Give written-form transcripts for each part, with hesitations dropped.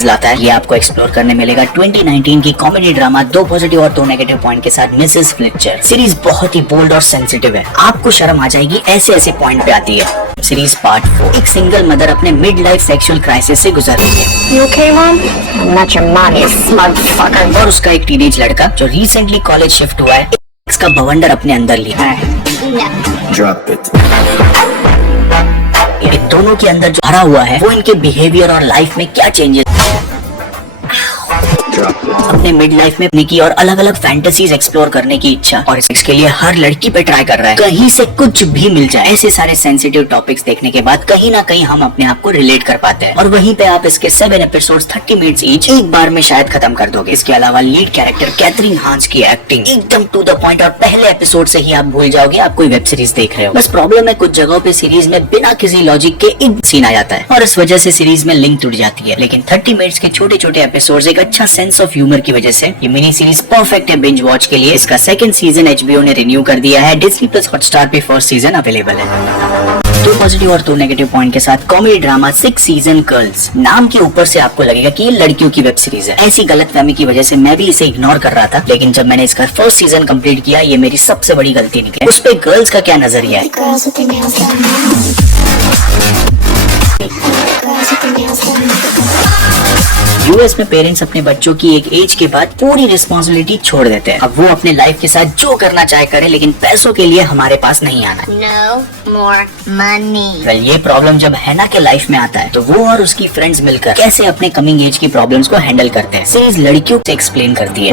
लाता है, ये आपको एक्सप्लोर करने मिलेगा 2019 की कॉमेडी ड्रामा 2 पॉजिटिव और 2 नेगेटिव पॉइंट के साथ मिसेस फ्लेचर। सीरीज बहुत ही बोल्ड और सेंसिटिव है, आपको शर्म आ जाएगी ऐसे ऐसे पॉइंट पे आती है। सीरीज पार्ट 4, एक सिंगल मदर अपने मिड लाइफ सेक्सुअल क्राइसिस से गुजर रही है। You okay, Mom? I'm not your mom, you smug fucker. और उसका एक टीनेज लड़का जो रिसेंटली कॉलेज शिफ्ट हुआ है, इसका बवंडर अपने अंदर लिया है। Drop it. इन दोनों के अंदर जो भरा हुआ है वो इनके बिहेवियर और लाइफ में क्या चेंजेस अपने मिड लाइफ में अपनी की और अलग अलग फैंटेसीज एक्सप्लोर करने की इच्छा, और इसके लिए हर लड़की पे ट्राई कर रहा है कहीं से कुछ भी मिल जाए। ऐसे सारे सेंसिटिव टॉपिक्स देखने के बाद कहीं ना कहीं हम अपने आप को रिलेट कर पाते हैं, और वहीं पे आप इसके 7 एपिसोड्स 30 मिनट्स ईच एक बार में शायद खत्म कर दोगे। इसके अलावा लीड कैरेक्टर कैथरीन हांस की एक्टिंग एकदम टू द पॉइंट, और पहले एपिसोड से ही आप भूल जाओगे आप कोई वेब सीरीज देख रहे हो। बस प्रॉब्लम है कुछ जगहों पे सीरीज में बिना किसी लॉजिक के एक सीन आ जाता है और इस वजह से सीरीज में लिंक टूट जाती है। लेकिन 30 मिनट्स के छोटे छोटे एपिसोड्स एक अच्छा सेंस ऑफ ह्यूमर की वजह से ये मिनी सीरीज परफेक्ट है बिंज वॉच के लिए। इसका 2nd सीजन HBO ने रिन्यू कर दिया है, डिज्नी प्लस हॉटस्टार पे 1st सीजन अवेलेबल है। 2 पॉजिटिव और 2 नेगेटिव पॉइंट के साथ कॉमेडी ड्रामा 6 सीजन गर्ल्स। नाम के ऊपर से आपको लगेगा कि ये लड़कियों की वेब सीरीज है। ऐसी गलतफहमी की वजह से मैं भी इसे इग्नोर कर रहा था, लेकिन जब मैंने इसका 1st सीजन कंप्लीट किया, ये मेरी सबसे बड़ी गलती निकली। उस पे गर्ल्स का क्या नजरिया है। यूएस में पेरेंट्स अपने बच्चों की एक एज के बाद पूरी रिस्पॉन्सिबिलिटी छोड़ देते हैं। अब वो अपने लाइफ के साथ जो करना चाहे करे, लेकिन पैसों के लिए हमारे पास नहीं आना। No more money. वेल, ये प्रॉब्लम जब हैना के लाइफ में आता है तो वो और उसकी फ्रेंड्स मिलकर कैसे अपने कमिंग एज की प्रॉब्लम्स को हैंडल करते हैं। सीरीज लड़कियों से एक्सप्लेन करती है,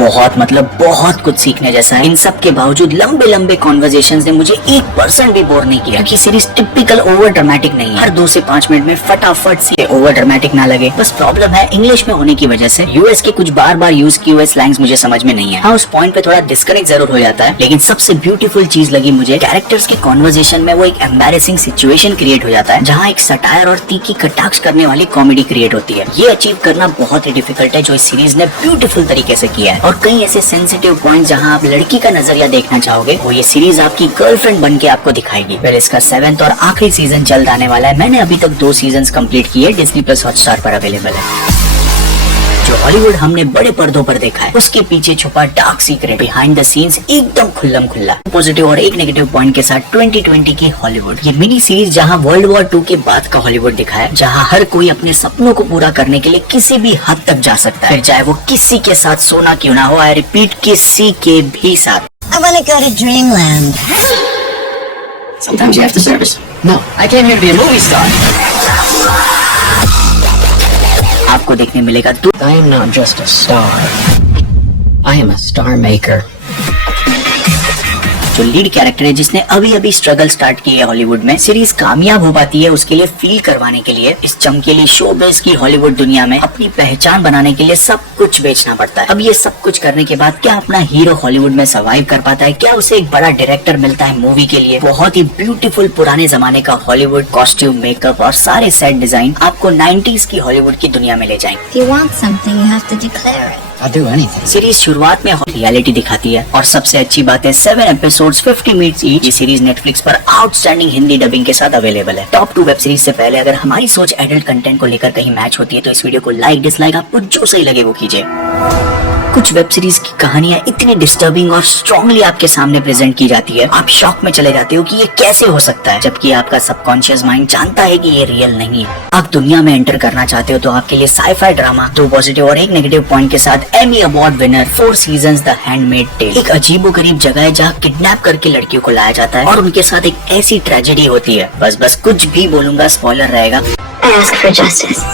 बहुत कुछ सीखने जैसा है। इन सब के बावजूद लंबे लंबे कॉन्वर्सेशंस ने मुझे 1% भी बोर नहीं किया, क्योंकि सीरीज टिपिकल ओवर ड्रामेटिक नहीं है। हर 2 से 5 मिनट में फटाफट से ओवर ड्रामेटिक ना लगे। बस प्रॉब्लम है इंग्लिश में होने की वजह से यूएस के कुछ बार बार यूज किए हुए स्लैंग्स मुझे समझ में नहीं है। हाँ, उस पॉइंट पे थोड़ा डिस्कनेक्ट जरूर हो जाता है, लेकिन सबसे ब्यूटीफुल चीज लगी मुझे कैरेक्टर्स के कॉन्वर्सेशन में वो एक एम्बैरेसिंग सिचुएशन क्रिएट हो जाता है, जहाँ एक सटायर और तीखी कटाक्ष करने वाली कॉमेडी क्रिएट होती है। ये अचीव करना बहुत ही डिफिकल्ट है, जो इस सीरीज ने ब्यूटीफुल तरीके से किया है। और कई ऐसे सेंसिटिव पॉइंट जहाँ आप लड़की का नजरिया देखना चाहोगे, वो ये सीरीज आपकी गर्लफ्रेंड बन के आपको दिखाएगी। फिर इसका 7th और आखिरी सीजन जल्द आने वाला है। मैंने अभी तक 2 सीजन कंप्लीट किए, डिज्नी प्लस हॉटस्टार पर अवेलेबल है। जो हॉलीवुड हमने बड़े पर्दों पर देखा है, उसके पीछे छुपा dark secret behind the scenes एकदम खुल्लम खुल्ला। पॉजिटिव और 1 नेगेटिव पॉइंट के साथ 2020 की हॉलीवुड। ये मिनी सीरीज जहां वर्ल्ड वॉर 2 के बाद का हॉलीवुड दिखाया, जहां हर कोई अपने सपनों को पूरा करने के लिए किसी भी हद तक जा सकता है, फिर चाहे वो किसी के साथ सोना क्यों ना हो। आई रिपीट, किसी के भी साथ। I wanna go to Dreamland. Sometimes you have to service. No, I came here to be a movie star. आपको देखने मिलेगा I am not just a star. I am a star maker. जो lead character है, जिसने अभी अभी struggle start की है हॉलीवुड में। सीरीज कामयाब हो पाती है उसके लिए फील करवाने के लिए इस चमकीली शोबिज़ की हॉलीवुड दुनिया में अपनी पहचान बनाने के लिए सब कुछ बेचना पड़ता है। अब ये सब कुछ करने के बाद क्या अपना हीरो हॉलीवुड में सर्वाइव कर पाता है? क्या उसे एक बड़ा डायरेक्टर मिलता है मूवी के लिए? बहुत ही ब्यूटीफुल पुराने जमाने का हॉलीवुड कॉस्ट्यूम, मेकअप और सारे सेट डिजाइन आपको 90s की हॉलीवुड की दुनिया में ले जाएंगे। If you want something, you have to declare it. I'll do anything. Series शुरुआत में रियलिटी दिखाती है, और सबसे अच्छी बात है 7 एपिसोड्स 50 मिनट्स ईच। ये सीरीज नेटफ्लिक्स पर आउटस्टैंडिंग हिंदी डबिंग के साथ अवेलेबल है। टॉप 2 वेब सीरीज से पहले अगर हमारी सोच एडल्ट कंटेंट को लेकर कहीं मैच होती है तो इस वीडियो को लाइक डिसलाइक आपको जो सही लगे वो कीजिए। कुछ वेब सीरीज की कहानियां इतनी डिस्टर्बिंग और स्ट्रांगली आपके सामने प्रेजेंट की जाती है, आप शॉक में चले जाते हो कि ये कैसे हो सकता है, जबकि आपका सबकॉन्शियस माइंड जानता है कि ये रियल नहीं है। आप दुनिया में एंटर करना चाहते हो तो आपके लिए साइफाई ड्रामा 2 पॉजिटिव और 1 नेगेटिव पॉइंट के साथ Emmy award winner 4 seasons the handmade tale. एक अजीबोगरीब जगह है जहाँ किडनैप करके लड़कियों को लाया जाता है और उनके साथ एक ऐसी ट्रेजेडी होती है। बस कुछ भी बोलूंगा स्पॉइलर रहेगा। I ask for justice.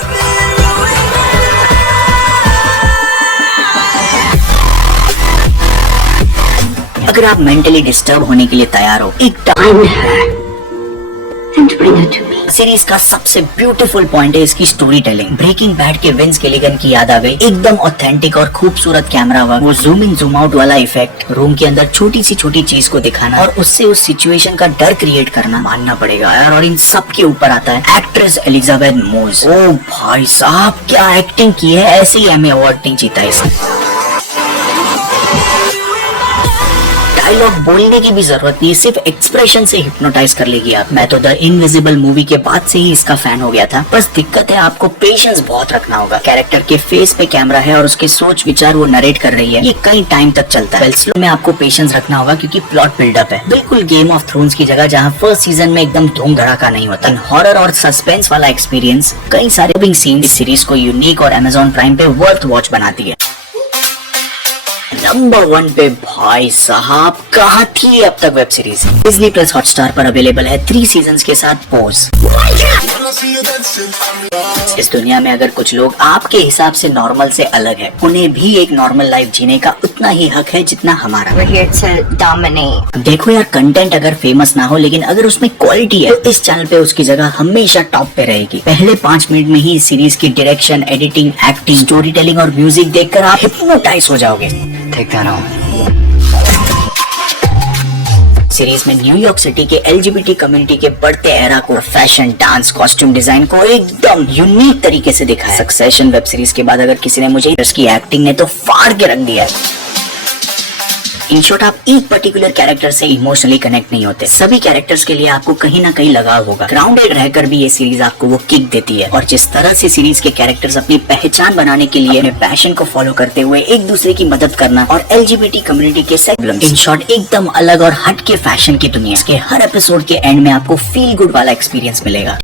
अगर आप मेंटली डिस्टर्ब होने के लिए तैयार हो, एक टाइम है। सीरीज का सबसे ब्यूटीफुल पॉइंट है इसकी स्टोरी टेलिंग। ब्रेकिंग बैड के विंस गिलिगन की याद आ गई। एकदम ऑथेंटिक और खूबसूरत कैमरा वर्क, वो जूम इन जूम आउट वाला इफेक्ट, रूम के अंदर छोटी सी छोटी चीज को दिखाना और उससे उस सिचुएशन का डर क्रिएट करना, मानना पड़ेगा यार। और इन सब के ऊपर आता है एक्ट्रेस एलिजाबेथ मोज। ओ भाई साहब, क्या एक्टिंग की है, ऐसे ही एमी अवार्ड नहीं जीता इसने। डायलॉग बोलने की भी जरूरत नहीं, सिर्फ एक्सप्रेशन से हिप्नोटाइज कर लेगी आप। मैं तो द इनविजिबल मूवी के बाद से ही इसका फैन हो गया था। बस दिक्कत है आपको पेशेंस बहुत रखना होगा। कैरेक्टर के फेस पे कैमरा है और उसके सोच विचार वो नरेट कर रही है, ये कई टाइम तक चलता है। स्लो में आपको पेशेंस रखना होगा क्योंकि प्लॉट बिल्डअप है, बिल्कुल गेम ऑफ थ्रोन्स की जगह, जहाँ फर्स्ट सीजन में एकदम धूम धड़ाका नहीं होता। हॉरर और सस्पेंस वाला एक्सपीरियंस, कई सारे सीन इस सीरीज को यूनिक और Amazon प्राइम पे वर्थ वॉच बनाती है। नंबर 1 पे भाई साहब कहाँ थी अब तक web series? Disney plus Hotstar पर अवेलेबल है 3 सीजन्स के साथ पोज। इस दुनिया में अगर कुछ लोग आपके हिसाब से नॉर्मल से अलग है, उन्हें भी एक नॉर्मल लाइफ जीने का उतना ही हक है जितना हमारा। We're here to dominate. देखो यार, कंटेंट अगर फेमस ना हो लेकिन अगर उसमें क्वालिटी है तो इस चैनल पे उसकी जगह हमेशा टॉप पे रहेगी। पहले 5 मिनट में ही इस सीरीज की direction, editing, acting, story telling और म्यूजिक देखकर आप हिप्नोटाइज हो जाओगे। Take that home. सीरीज में न्यूयॉर्क सिटी के LGBT कम्युनिटी के बढ़ते एरा को, फैशन, डांस, कॉस्ट्यूम डिजाइन को एकदम यूनिक तरीके से दिखाया। सक्सेशन वेब सीरीज के बाद अगर किसी ने मुझे इसकी एक्टिंग ने तो फाड़ के रख दिया। इन शॉर्ट, आप एक पर्टिकुलर कैरेक्टर से इमोशनली कनेक्ट नहीं होते, सभी कैरेक्टर्स के लिए आपको कहीं ना कहीं लगाव होगा। ग्राउंडेड रहकर भी ये सीरीज आपको वो किक देती है। और जिस तरह से सीरीज के कैरेक्टर्स अपनी पहचान बनाने के लिए अपने पैशन को फॉलो करते हुए एक दूसरे की मदद करना और LGBT कम्युनिटी के प्रॉब्लम्स, इन शॉर्ट एकदम अलग और हट के फैशन की दुनिया। इसके हर एपिसोड के एंड में आपको फील गुड वाला एक्सपीरियंस मिलेगा।